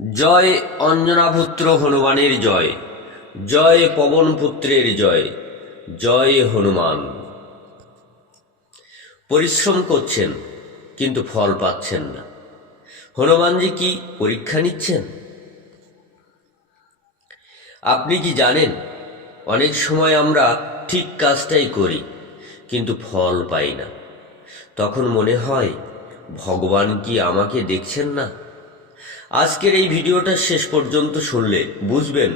জয় অঞ্জনাপুত্র হনুমানের জয়, জয় পবনপুত্রের জয়, জয় হনুমান। পরিশ্রম করছেন কিন্তু ফল পাচ্ছেন না। হনুমানজি কি পরীক্ষা নিচ্ছেন? আপনি কি জানেন, অনেক সময় আমরা ঠিক কাজটাই করি কিন্তু ফল পাই না। তখন মনে হয় ভগবান কি আমাকে দেখছেন না? আজকের এই ভিডিওটা শেষ পর্যন্ত শুনলে বুঝবেন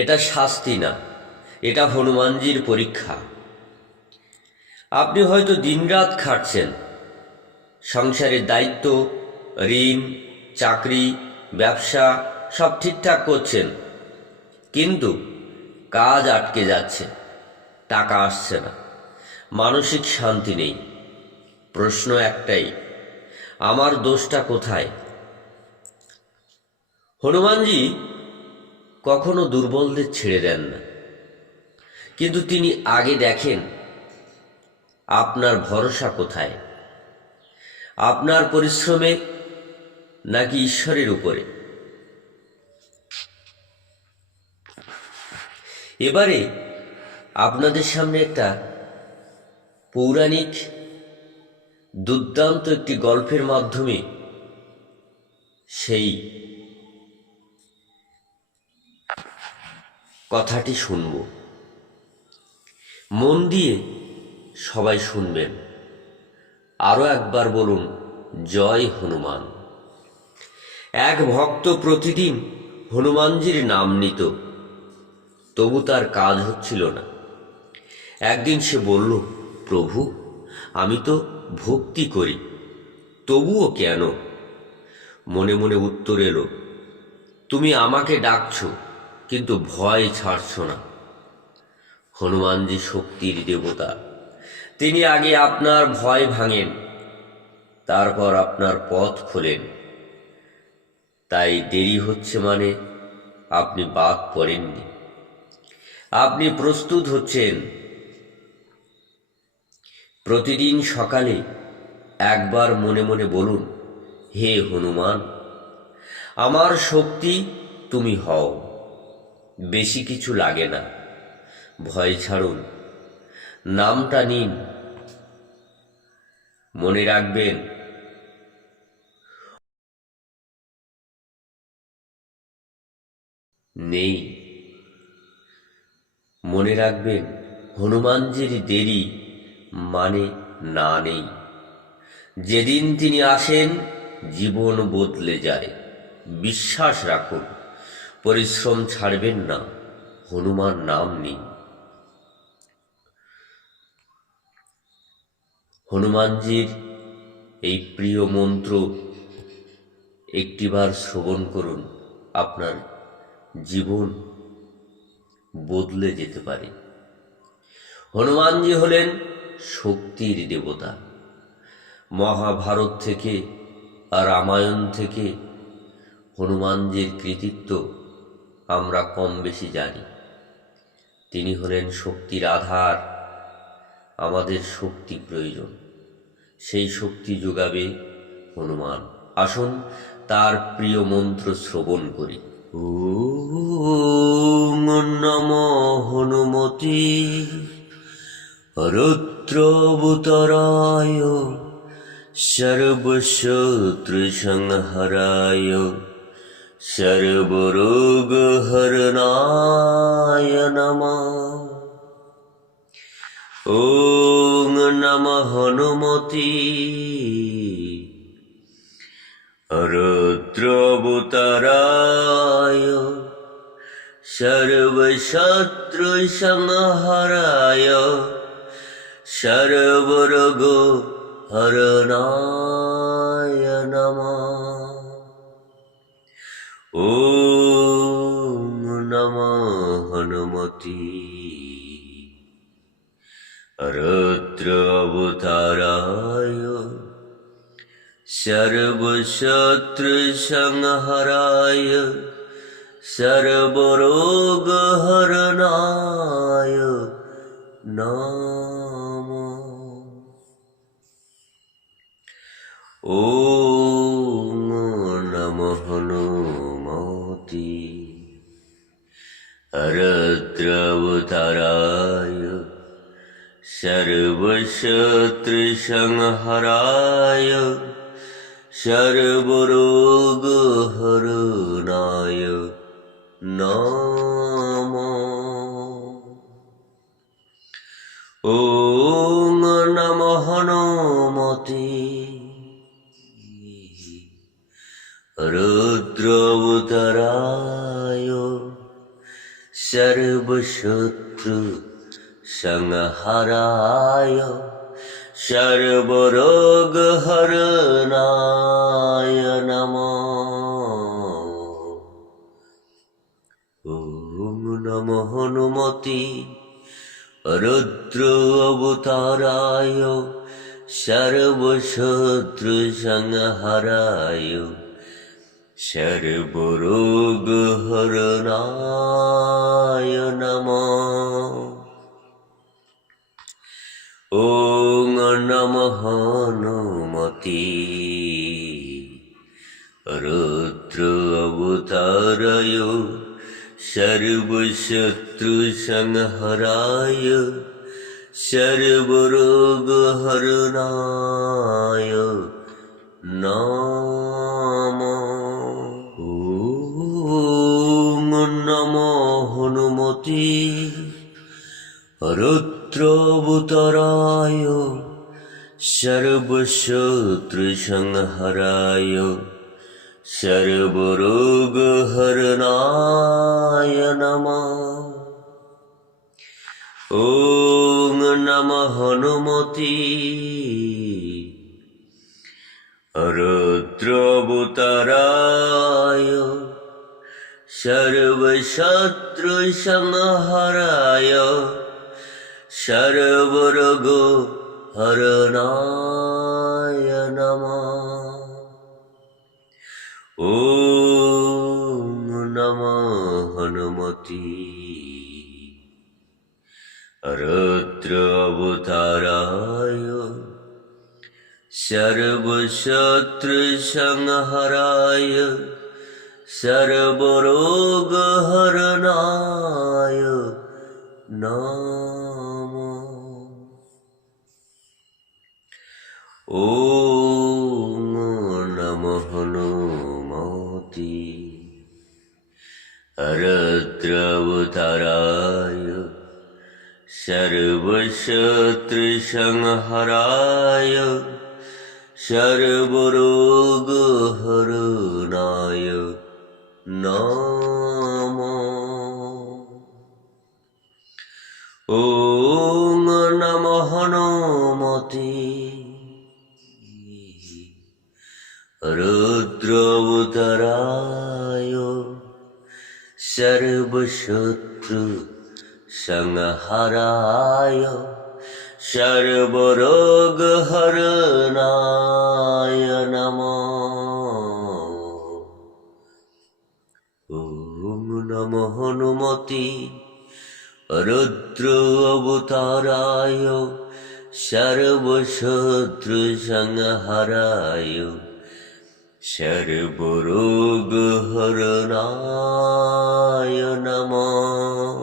এটা শাস্তি না, এটা হনুমানজির পরীক্ষা। আপনি হয়তো দিনরাত খাটছেন, সংসারের দায়িত্ব, ঋণ, চাকরি, ব্যবসা সব ঠিকঠাক করছেন, কিন্তু কাজ আটকে যাচ্ছে, টাকা আসছে না, মানসিক শান্তি নেই। প্রশ্ন একটাই, আমার দোষটা কোথায়? হনুমানজি কখনো দুর্বলদের ছেড়ে দেন না, কিন্তু তিনি আগে দেখেন আপনার ভরসা কোথায়, আপনার পরিশ্রমে নাকি ঈশ্বরের উপরে। এবারে আপনাদের সামনে একটা পৌরাণিক দুর্দান্ত একটি গল্পের মাধ্যমে সেই কথাটি শুনব। মন দিয়ে সবাই শুনবেন। আরও একবার বলুন, জয় হনুমান। এক ভক্ত প্রতিদিন হনুমানজির নাম নিত, তবু তার কাজ হচ্ছিল না। একদিন সে বলল, প্রভু, আমি তো ভক্তি করি, তবুও কেন? মনে মনে উত্তর এলো, তুমি আমাকে ডাকছো কিন্তু ভয় ছাড়ছ না। হনুমানজি শক্তির দেবতা, তিনি আগে আপনার ভয় ভাঙেন, তারপর আপনার পথ খোলেন। তাই দেরি হচ্ছে মানে আপনি বাদ পড়েননি, আপনি প্রস্তুত হচ্ছেন। প্রতিদিন সকালে একবার মনে মনে বলুন, হে হনুমান, আমার শক্তি তুমি হও। বেশি কিছু লাগে না, ভয় ছাড়ুন, নামটা নিন। মনে রাখবেন, নেই, মনে রাখবেন হনুমানজির দেরি মানে না নেই। যেদিন তিনি আসেন জীবন বদলে যায়। বিশ্বাস রাখুন, পরিশ্রম ছাড়বেন না, হনুমান নাম নিন। হনুমানজির এই প্রিয় মন্ত্র একটিবার শ্রবণ করুন, আপনার জীবন বদলে যেতে পারে। হনুমানজি হলেন শক্তির দেবতা। মহাভারত থেকে আর রামায়ণ থেকে হনুমানজির কৃতিত্ব আমরা কম বেশি জানি। তিনি হলেন শক্তির আধার, আমাদের শক্তি প্রয়োজন, সেই শক্তি যোগাবে হনুমান। আসুন তার প্রিয় মন্ত্র শ্রবণ করি। ওম নমো হনুমতি রুদ্রবুতরায় সর্বশত্রুসংহরায় সর্বরোগহরণায় নমঃ। ওম নমঃ হনুমতি রুদ্রবুতরায় সর্বশত্রুসংহরায় সর্বরোগহরণায় নমঃ। ওম নমঃ হনুমতি রুদ্রবুতরায় সর্বশত্রুসংহরায় সর্বরোগহরণায় নমঃ। ওম নমঃ হনুমতি রুদ্রাবতারায় সর্বশত্রুসংহারায় সর্বরোগহরণায় নমো। ওম নমঃ হনুমতে রুদ্রাবতারায় সর্বশত্রু সংহারায় সর্বরোগহরণায় নমঃ। ওম নমঃ হনুমতে রুদ্র অবতারায় সর্বশত্রু সংহারায় সর্বরোগহরণায় নমঃ। ওম নমঃ হনুমতে রুদ্র অবতারায় সর্বশত্রু সংহারায় সর্বরোগহরণায় নমঃ। ওম নমঃ হনুমতে রুদ্র অবতারায় সর্বশত্রু সংহারায় সর্বরোগহরণায় নমঃ। ওম নমঃ হনুমতে রুদ্র অবতারায় সর্বশত্রু সংহারায় সর্বরোগহরণায় নমঃ। ওম নমঃ হনুমতে রুদ্র অবতারায় সর্বশত্রু সংহারায় সর্বরোগহরণায় নমঃ। ওম নমঃ হনুমতে রুদ্র অবতারায় সর্বশত্রু সংহারায় সর্বরোগহরণায় নমঃ। ওম নমঃ হনুমতে রুদ্র অবতারায় সর্বশত্রু সংহারায় সর্বরোগহরণায় নমঃ। ওম নমঃ হনুমতে রুদ্র অবতারায় সর্বশত্রু সংহারায় সর্বরোগহরণায় নমঃ।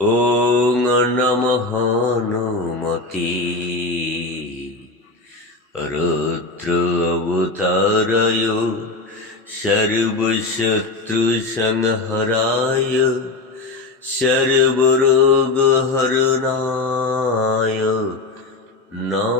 ওম নমঃ হনুমতে রুদ্র অবতারায় সর্বশত্রু সংহারায় সর্বরোগহরণায় নমঃ।